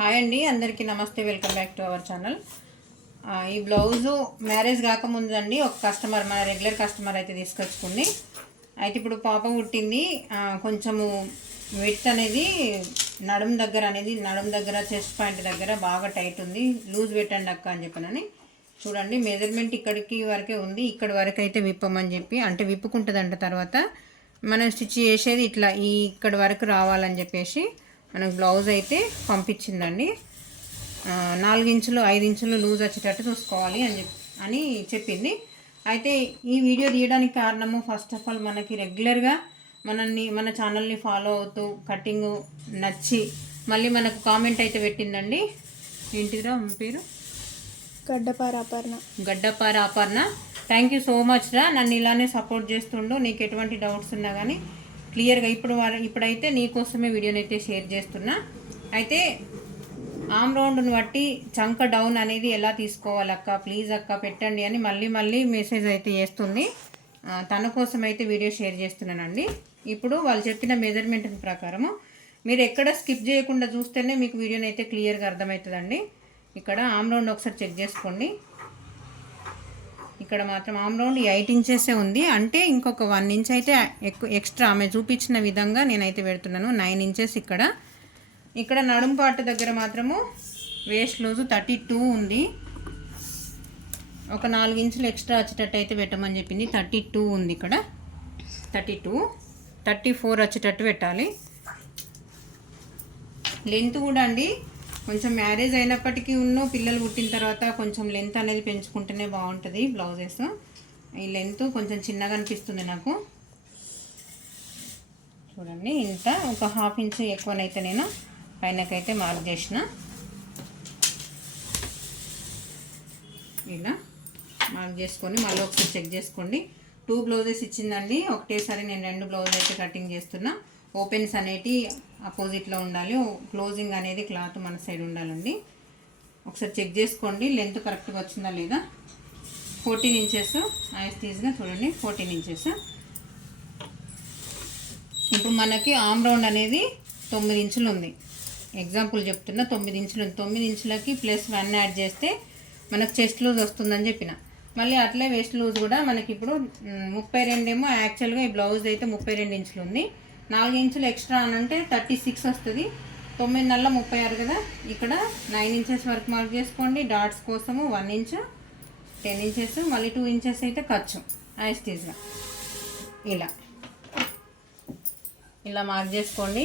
Hi అండి అందరికీ నమస్తే welcome back to our channel. ఈ బ్లౌజు మ్యారేజ్ కాకముందండి ఒక కస్టమర్ మన రెగ్యులర్ కస్టమర్ అయితే తీసుకొచ్చుకుంది. అయితే ఇప్పుడు పాప పుట్టింది కొంచెము వెట్ అనేది నడుము దగ్గర అనేది నడుము దగ్గర చెస్ట్ పాయింట్ దగ్గర బాగా టైట్ ఉంది. లూజ్ పెట్టండి అక్క అని చెప్పనని. చూడండి మెజర్మెంట్ ఇక్కడికి వరకే ఉంది ఇక్కడ వరకు అయితే విప్పమని చెప్పి అంటే విప్పుకుంటుందంట తర్వాత. మనం స్టిచ్ చేసేది ఇట్లా ఈ ఇక్కడ వరకు రావాలని చెప్పేసి. మనకు బ్లౌజ్ అయితే పంపించిందండి. నాలుగు ఇంచులు ఐదు ఇంచులు లూజ్ వచ్చేటట్టు చూసుకోవాలి అని చెప్పి అని చెప్పింది. అయితే ఈ వీడియో తీయడానికి కారణము ఫస్ట్ ఆఫ్ ఆల్ మనకి రెగ్యులర్గా మనల్ని మన ఛానల్ని ఫాలో అవుతూ కటింగ్ నచ్చి మళ్ళీ మనకు కామెంట్ అయితే పెట్టిందండి. ఏంటిదిరా ఆమె పేరు? Gaddapara Aparna Gaddapara Aparna thank you so much రా. నన్ను ఇలానే సపోర్ట్ చేస్తుండు. నీకు ఎటువంటి డౌట్స్ ఉన్నా కానీ క్లియర్గా ఇప్పుడు వర- ఇప్పుడైతే నీకోసమే వీడియోని అయితే షేర్ చేస్తున్నా. అయితే ఆమ్ రౌండ్ను బట్టి చంక డౌన్ అనేది ఎలా తీసుకోవాలి అక్క ప్లీజ్ అక్క పెట్టండి అని మళ్ళీ మళ్ళీ మెసేజ్ అయితే చేస్తుంది. తన కోసం అయితే వీడియో షేర్ చేస్తున్నానండి. ఇప్పుడు వాళ్ళు చెప్పిన మెజర్మెంట్ ప్రకారము మీరు ఎక్కడ స్కిప్ చేయకుండా చూస్తేనే మీకు వీడియోని అయితే క్లియర్గా అర్థమవుతుందండి. ఇక్కడ ఆమ్ రౌండ్ ఒకసారి చెక్ చేసుకోండి. ఇక్కడ మాత్రం ఆమ్ రౌండ్ ఎయిట్ ఇంచెసే ఉంది. అంటే ఇంకొక వన్ ఇంచ్ అయితే ఎక్కువ ఎక్స్ట్రా ఆమె చూపించిన విధంగా నేనైతే పెడుతున్నాను. నైన్ ఇంచెస్ ఇక్కడ. ఇక్కడ నడుం పాటు దగ్గర మాత్రము వేస్ట్ లూజు థర్టీ టూ ఉంది. ఒక నాలుగు ఇంచులు ఎక్స్ట్రా వచ్చేటట్టు అయితే పెట్టమని చెప్పింది. థర్టీ టూ ఉంది ఇక్కడ. Thirty two. థర్టీ ఫోర్ వచ్చేటట్టు పెట్టాలి. లెంత్ కూడా అండి కొంచెం మ్యారేజ్ అయినప్పటికీ ఉన్న పిల్లలు పుట్టిన తర్వాత కొంచెం లెంత్ అనేది పెంచుకుంటేనే బాగుంటుంది బ్లౌజెస్. ఈ లెంత్ కొంచెం చిన్నగా అనిపిస్తుంది నాకు. చూడండి ఇంత ఒక హాఫ్ ఇంచ్ ఎక్కువనైతే నేను పైనకైతే మార్క్ చేసిన. ఇలా మార్క్ చేసుకొని మళ్ళీ ఒకసారి చెక్ చేసుకోండి. టూ బ్లౌజెస్ ఇచ్చిందండి. ఒకటేసారి నేను రెండు బ్లౌజ్ అయితే కటింగ్ చేస్తున్నా. ఓపెన్స్ అనేటి అపోజిట్లో ఉండాలి. క్లోజింగ్ అనేది క్లాత్ మన సైడ్ ఉండాలండి. ఒకసారి చెక్ చేసుకోండి. లెంత్ కరెక్ట్గా వచ్చిందా లేదా? Fourteen inches. ఐఎస్టీస్గా చూడండి. Fourteen inches. ఇప్పుడు మనకి ఆమ్ రౌండ్ అనేది తొమ్మిది ఇంచులు ఉంది. ఎగ్జాంపుల్ చెప్తున్నా తొమ్మిది ఇంచులు ఉంది. తొమ్మిది ఇంచులకి ప్లస్ వన్ యాడ్ చేస్తే మనకు చెస్ట్ లూజ్ వస్తుందని చెప్పిన. మళ్ళీ అట్లే వేస్ట్ లూజ్ కూడా మనకి ఇప్పుడు ముప్పై రెండేమో యాక్చువల్గా ఈ బ్లౌజ్ అయితే ముప్పై రెండు ఇంచులు ఉంది. నాలుగు ఇంచులు ఎక్స్ట్రా అని అంటే థర్టీ సిక్స్ వస్తుంది. తొమ్మిది నెలల ముప్పై ఆరు కదా? ఇక్కడ నైన్ ఇంచెస్ వరకు మార్క్ చేసుకోండి. డాట్స్ కోసము వన్ ఇంచు టెన్ ఇంచెస్ మళ్ళీ టూ ఇంచెస్ అయితే ఖర్చు ఐస్టీజ్గా. ఇలా. ఇలా మార్క్ చేసుకోండి.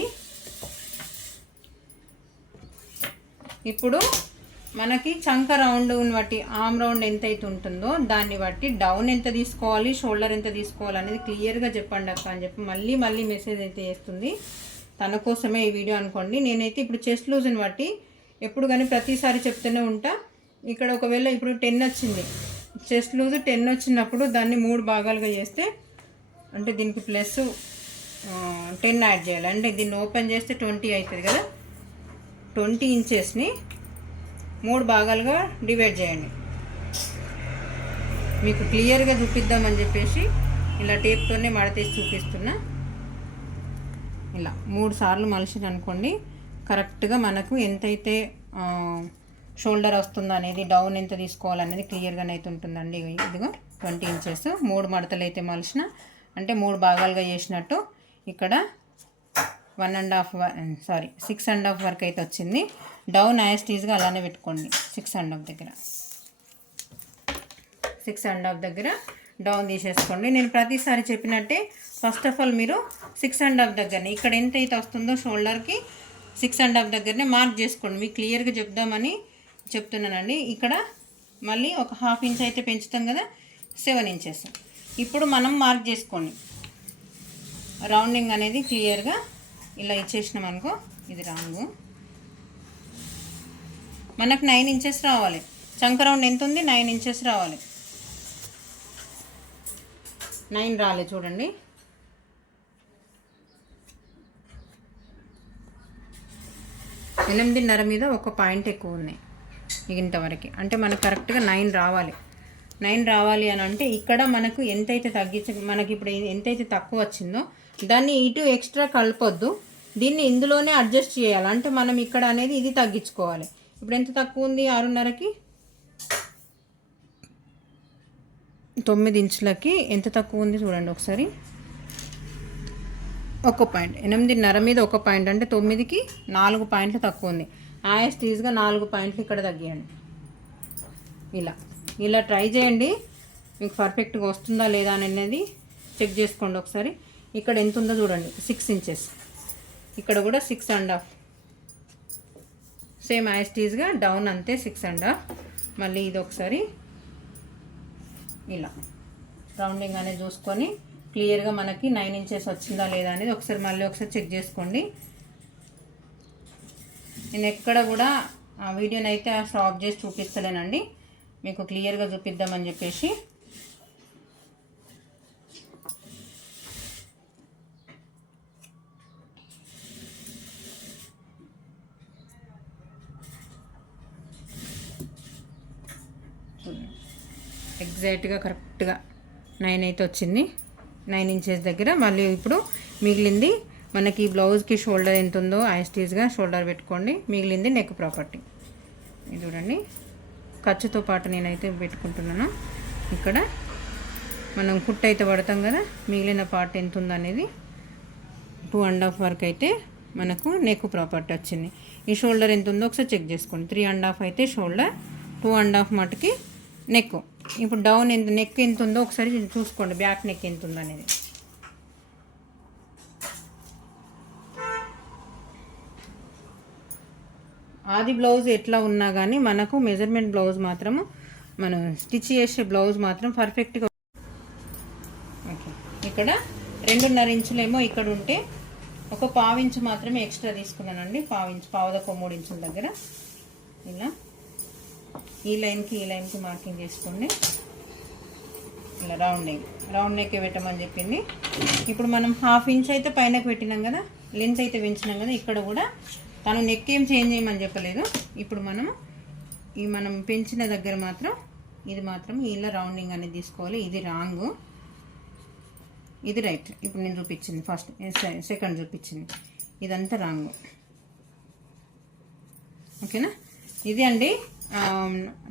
ఇప్పుడు మనకి చంక రౌండ్ బట్టి ఆమ్ రౌండ్ ఎంత అయితే ఉంటుందో దాన్ని బట్టి డౌన్ ఎంత తీసుకోవాలి షోల్డర్ ఎంత తీసుకోవాలి అనేది క్లియర్గా చెప్పండి అక్క అని చెప్పి మళ్ళీ మళ్ళీ మెసేజ్ అయితే చేస్తుంది. తన కోసమే ఈ వీడియో అనుకోండి. నేనైతే ఇప్పుడు చెస్ట్ లూజ్ని బట్టి ఎప్పుడు కానీ ప్రతిసారి చెప్తూనే ఉంటా. ఇక్కడ ఒకవేళ ఇప్పుడు టెన్ వచ్చింది. చెస్ట్ లూజ్ టెన్ వచ్చినప్పుడు దాన్ని మూడు భాగాలుగా చేస్తే అంటే దీనికి ప్లస్ టెన్ యాడ్ చేయాలి. అంటే దీన్ని ఓపెన్ చేస్తే ట్వంటీ అవుతుంది కదా? ట్వంటీ ఇంచెస్ని మూడు భాగాలుగా డివైడ్ చేయండి. మీకు క్లియర్గా చూపిద్దామని చెప్పేసి ఇలా టేప్తోనే మడతీసి చూపిస్తున్నా. ఇలా మూడు సార్లు మలిసింది అనుకోండి కరెక్ట్గా మనకు ఎంతైతే షోల్డర్ వస్తుందో అనేది డౌన్ ఎంత తీసుకోవాలనేది క్లియర్గానే అయితే ఉంటుందండి. ఇదిగో ట్వంటీ ఇంచెస్ మూడు మడతలు అయితే మలిసిన అంటే మూడు భాగాలుగా చేసినట్టు ఇక్కడ one and half sorry six and half వరకు అయితే వచ్చింది. డౌన్ యాస్టీజ్గా అలానే పెట్టుకోండి సిక్స్ అండ్ హాఫ్ దగ్గర. సిక్స్ అండ్ హాఫ్ దగ్గర డౌన్ తీసేసుకోండి. నేను ప్రతిసారి చెప్పినట్టే ఫస్ట్ ఆఫ్ ఆల్ మీరు సిక్స్ అండ్ హాఫ్ దగ్గరనే ఇక్కడ ఎంత అయితే వస్తుందో షోల్డర్కి సిక్స్ అండ్ హాఫ్ దగ్గరనే మార్క్ చేసుకోండి. మీకు క్లియర్గా చెప్దామని చెప్తున్నానండి. ఇక్కడ మళ్ళీ ఒక హాఫ్ ఇంచ్ అయితే పెంచుతాం కదా సెవెన్ ఇంచెస్. ఇప్పుడు మనం మార్క్ చేసుకోండి. రౌండింగ్ అనేది క్లియర్గా ఇలా ఇచ్చేసినాం అనుకో ఇది రాంగు. మనకు నైన్ ఇంచెస్ రావాలి. చంక రౌండ్ ఎంత ఉంది? నైన్ ఇంచెస్ రావాలి. నైన్ రాలే చూడండి. ఎనిమిదిన్నర మీద ఒక పాయింట్ ఎక్కువ ఉన్నాయి. ఇంతవరకు. అంటే మనకు కరెక్ట్గా నైన్ రావాలి. నైన్ రావాలి అని అంటే ఇక్కడ మనకు ఎంతైతే తగ్గించ మనకి ఇప్పుడు ఎంతైతే తక్కువ వచ్చిందో దాన్ని ఇటు ఎక్స్ట్రా కలపొద్దు. దీన్ని ఇందులోనే అడ్జస్ట్ చేయాలి. అంటే మనం ఇక్కడ అనేది ఇది తగ్గించుకోవాలి. ఇప్పుడు ఎంత తక్కువ ఉంది? ఆరున్నరకి? తొమ్మిది ఇంచులకి ఎంత తక్కువ ఉంది చూడండి ఒకసారి. ఒక పాయింట్. ఎనిమిదిన్నర మీద ఒక పాయింట్. అంటే తొమ్మిదికి నాలుగు పాయింట్లు తక్కువ ఉంది. ఆయాస్ తీజ్గా నాలుగు పాయింట్లు ఇక్కడ తగ్గియండి. ఇలా. ఇలా ట్రై చేయండి. మీకు పర్ఫెక్ట్గా వస్తుందా లేదా అనేది చెక్ చేసుకోండి ఒకసారి. ఇక్కడ ఎంత ఉందో చూడండి. సిక్స్ ఇంచెస్ ఇక్కడ కూడా సిక్స్ అండ్ హాఫ్ సేమ్ యాస్టీజ్గా డౌన్ అంతే సిక్స్ అండ్ హాఫ్ మళ్ళీ ఇది ఒకసారి ఇలా రౌండింగ్ అనేది చూసుకొని క్లియర్గా మనకి నైన్ ఇంచెస్ వచ్చిందా లేదా అనేది ఒకసారి మళ్ళీ ఒకసారి చెక్ చేసుకోండి. నేను ఎక్కడ కూడా ఆ వీడియోని అయితే స్టాప్ చేసి చూపిస్తలేనండి. మీకు క్లియర్గా చూపిద్దామని చెప్పేసి. ఎగ్జాక్ట్గా కరెక్ట్గా నైన్ అయితే వచ్చింది. నైన్ ఇంచెస్ దగ్గర. మళ్ళీ ఇప్పుడు మిగిలింది మనకి బ్లౌజ్కి షోల్డర్ ఎంత ఉందో ఐస్టీజ్గా షోల్డర్ పెట్టుకోండి. మిగిలింది నెక్ ప్రాపర్టీ ఇది చూడండి. ఖర్చుతో పాటు నేనైతే పెట్టుకుంటున్నాను. ఇక్కడ మనం కుట్ అయితే పడతాం కదా మిగిలిన పార్ట్ ఎంత ఉందనేది టూ అండ్ హాఫ్ వరకు అయితే మనకు నెక్ ప్రాపర్టీ వచ్చింది. ఈ షోల్డర్ ఎంత ఉందో ఒకసారి చెక్ చేసుకోండి. త్రీ అండ్ హాఫ్ అయితే షోల్డర్ టూ అండ్ హాఫ్ మటుకి నెక్ ఇప్పుడు డౌన్ ఎంత నెక్ ఎంత ఉందో ఒకసారి చూసుకోండి. బ్యాక్ నెక్ ఎంత ఉందో ఆది బ్లౌజ్ ఎట్లా ఉన్నా కానీ మనకు మెజర్మెంట్ బ్లౌజ్ మాత్రము మనం స్టిచ్ చేసే బ్లౌజ్ మాత్రం పర్ఫెక్ట్గా ఓకే ఇక్కడ రెండున్నర ఇంచులేమో ఇక్కడ ఉంటే ఒక పావించు మాత్రమే ఎక్స్ట్రా తీసుకున్నానండి. పావించు పావుదకు మూడు ఇంచుల దగ్గర. ఇలా. ఈ లైన్కి ఈ లైన్కి మార్కింగ్ చేసుకోండి. ఇలా రౌండ్ నెక్ రౌండ్ నెక్ పెట్టమని చెప్పింది. ఇప్పుడు మనం హాఫ్ ఇంచ్ అయితే పైనకి పెట్టినాం కదా లెంత్ అయితే పెంచినాం కదా ఇక్కడ కూడా తను నెక్ ఏం చేంజ్ చేయమని చెప్పలేదు. ఇప్పుడు మనం ఈ మనం పెంచిన దగ్గర మాత్రం ఇది మాత్రం ఇలా రౌండింగ్ అనేది తీసుకోవాలి. ఇది రాంగ్ ఇది రైట్ ఇప్పుడు నేను చూపించింది ఫస్ట్ సెకండ్ చూపించింది. ఇదంతా రాంగ్ ఓకేనా? ఇది అండి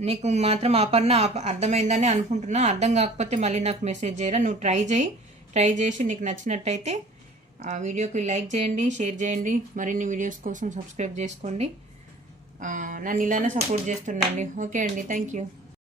నీకు మాత్రం అపర్ణ అర్థమైందని అనుకుంటున్నా. అర్థం కాకపోతే మళ్ళీ నాకు మెసేజ్ చేయరా? నువ్వు ట్రై చేయి. ట్రై చేసి నీకు నచ్చినట్టయితే ఆ వీడియోకి లైక్ చేయండి షేర్ చేయండి మరిన్ని వీడియోస్ కోసం సబ్స్క్రైబ్ చేసుకోండి. నన్ను ఇలానే సపోర్ట్ చేస్తుండండి. ఓకే అండి థ్యాంక్ యూ.